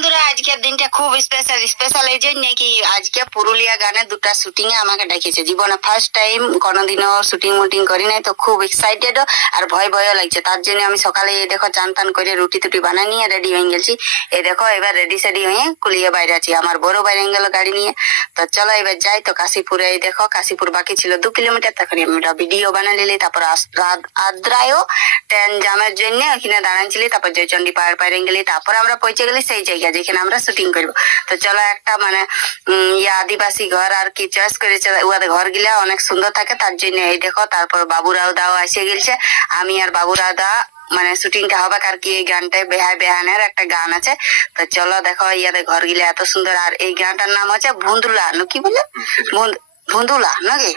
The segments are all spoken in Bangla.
বন্ধুরা, আজকের দিনটা খুব স্পেশাল। স্পেশাল এই জন্য কি আজকে পুরুলিয়া গানে দুটা শুটিং এ আমাকে ডেকেছে। জীবনে ফার্স্ট টাইম, কোনোদিনও শুটিং মুটিং করি নাই, তো খুব এক্সাইটেড আর ভয় ভয়ও লাগছে। তার জন্য আমি সকালে এই দেখো চান টান করে রুটি টুটি বানিয়ে নিয়ে রেডি হয়ে গেছি। এই দেখো এবার রেডি সেডি হয়ে কুলিয়ে বাইরে আছি। আমার বড় বাইরে গেল গাড়ি নিয়ে। তো চলো এবার যাই। তো কাশীপুরে এই দেখো, কাশীপুর বাকি ছিল 2 কিলোমিটার, তখন আমরা ভিডিও বানিয়ে নিলি। তারপর আদ্রায়ও ট্রেন জামের জন্য ওখানে দাঁড়াচ্ছিলি। তারপর জয়চন্ডী পাহাড় পাইরে গেলি। তারপর আমরা পৌঁছে গেলি সেই জায়গা যেখানে আমরা শুটিং করবো। তো চলো একটা মানে আদিবাসী ঘর আর কি চয়েস করেছে। ওদের ঘর গিলা অনেক সুন্দর থাকে, তার জন্য এই দেখো। তারপর বাবুরাও দাও এসে গেছে। আমি আর বাবুরাও দা মানে শুটিংটা হবে আর কি। এই গানটায় বেহাই বেহানের একটা গান আছে। তো চলো দেখো ইয়াদের ঘর গিলা এত সুন্দর। আর এই গানটার নাম হচ্ছে ভুন্দুলা, কি বলে ভুন্দুলা নাকি?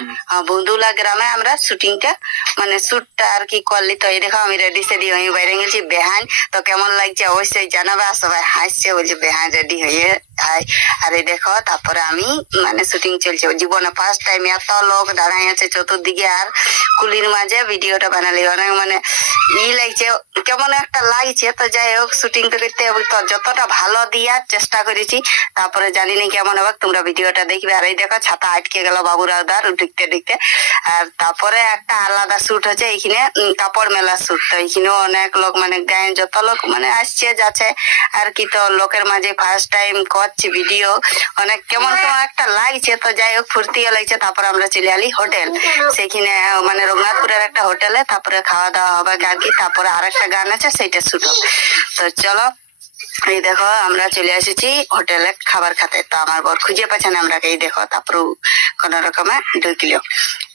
ভুন্দুলা গ্রামে আমরা শুটিংটা মানে শুটটা আর কি করলি। তো এই দেখো আমি রেডি সেডি হয়ে বাইরে গেছি। বেহান তো কেমন লাগছে অবশ্যই জানাবে। সবাই হাসছে, বলছে বেহান রেডি হয়ে আয়। আর এই দেখো তারপরে আমি মানে শুটিং চলছে। জীবনে ফার্স্ট টাইম এত লোক দাঁড়াই আছে চতুর্দিকে, আর কুলির মাঝে ভিডিওটা বানালি অনেক মানে লাগছে, কেমন একটা লাগছে। তো যাই হোক শুটিং তো করতে হবে, তো যতটা ভালো দেওয়ার চেষ্টা করেছি। তারপরে জানি না কেমন হবে, তোমরা ভিডিওটা দেখবে। আর এই দেখো ছাতা আটকে গেল বাবুরাদার ঢুকতে ঢুকতে। আর তারপরে একটা আলাদা শুট হচ্ছে এইখানে, কাপড় মেলা শুট। তো এইখানেও অনেক লোক মানে গায়ে যত লোক মানে আসছে যাচ্ছে আর কি। তো লোকের মাঝে ফার্স্ট টাইম করছি ভিডিও, অনেক কেমন কেমন একটা লাগছে। তো যাই হোক ফুর্তিও লাগছে। তারপরে আমরা চলে আলি হোটেল, সেখানে মানে রঘুনাথপুরের একটা হোটেলে। তারপরে খাওয়া দাওয়া হবে আর কি। তারপরে আরেকটা গান আছে, সেইটা শুট হবে। তো চলো এই দেখো আমরা চলে এসেছি হোটেলে খাবার খেতে। তো আমার বর খুঁজে পাচ্ছে না আমরা, এই দেখো। তারপরে কোন রকমে ঢুকলো।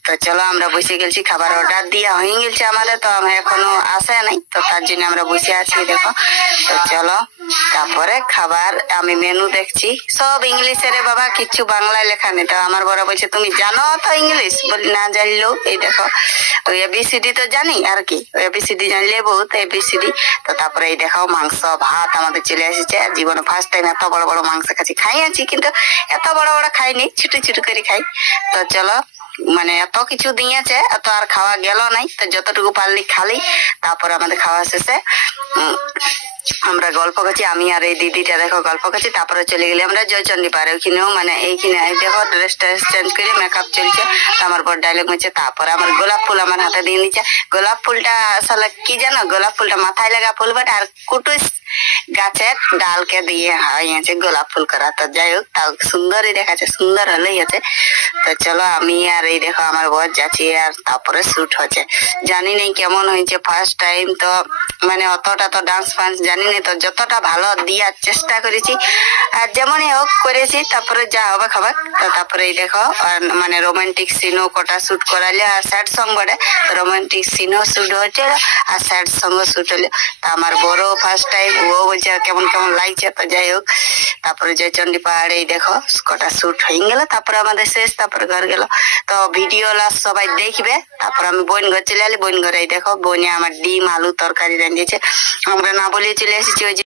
তো চলো আমরা বসে গেছি, খাবার অর্ডার দিয়া হয়ে গেছে আমাদের। তো আমি এখনো আসে নাই, তো তার জন্য আমরা বসে আছি দেখো। তো চলো তারপরে খাবার আমি মেনু দেখছি, সব ইংলিশে রে বাবা, কিছু বাংলায় লেখা নেই। তো আমার বড় বলছে তুমি জানো তো ইংলিশ? বলি না জানলেও এই দেখো ওই এবিসিডি তো জানি আর কি, এবিসিডি জানলে বহুত এবিসিডি। তো তারপরে এই দেখো মাংস ভাত আমাদের চলে এসেছে। জীবনে ফার্স্ট টাইম এত বড় বড় মাংস খাচ্ছি। খাই আছি কিন্তু এত বড় বড় খাইনি, ছোট ছোট করে খাই। তো চলো মানে এত কিছু দিয়েছে, এত আর খাওয়া গেল নাই। তো যতটুকু পারলি খালি। তারপর আমাদের খাওয়া শেষে আমরা গল্প করছি, আমি আর এই দিদিটা দেখো গল্প করছি। তারপরে চলে গেলি আমরা জয়চন্ডী পাহাড়ে। ওইখানেও মানে এইখানে দেখো ড্রেস ট্রেস চেঞ্জ করে মেকআপ চলছে। আমার বড় ডায়লগ মারছে। তারপরে আমার গোলাপ ফুল আমার হাতে দিয়ে দিচ্ছে। গোলাপ ফুলটা আসলে কি জানো, গোলাপ ফুলটা মাথায় লাগা ফুল বটে, আর কুটুস গাছের ডালকে দিয়ে হয়েছে গোলাপ ফুল করা। তো যাই হোক তাও সুন্দরই দেখাচ্ছে, সুন্দর হলেই আছে। তো চলো আমি আর এই দেখো আমার বর যাচ্ছি। আর তারপরে শুট হচ্ছে, জানি না কেমন হয়েছে ফার্স্ট টাইম। তো মানে অতটা তো ডান্স ফান্স জানি না, তো যতটা ভালো দেওয়ার চেষ্টা করেছি আর যেমনই হোক করেছি। তারপরে যা হবে খাবার। তো তারপরে এই দেখো মানে রোমান্টিক সিনও কটা শুট করালে, আর স্যাড সং বটে। রোমান্টিক সিনও শুট হচ্ছে আর স্যাড সঙ্গও শুট হলো। তা আমার বড় ফার্স্ট টাইম, ও বলছে কেমন কেমন লাগছে। তো যাই হোক তারপরে জয়চন্ডী পাহাড়ে এই দেখো কটা শুট হয়ে গেল। তারপরে আমাদের শেষ, তারপরে ঘর গেল। তো ভিডিও লাস্ট সবাই দেখবে। তারপর আমি বোন ঘর চলে এলি। বোন ঘরে এই দেখো বোনে আমার ডিম আলু তরকারি রান্ধিয়েছে। আমরা না বলে চলে এসেছি ওই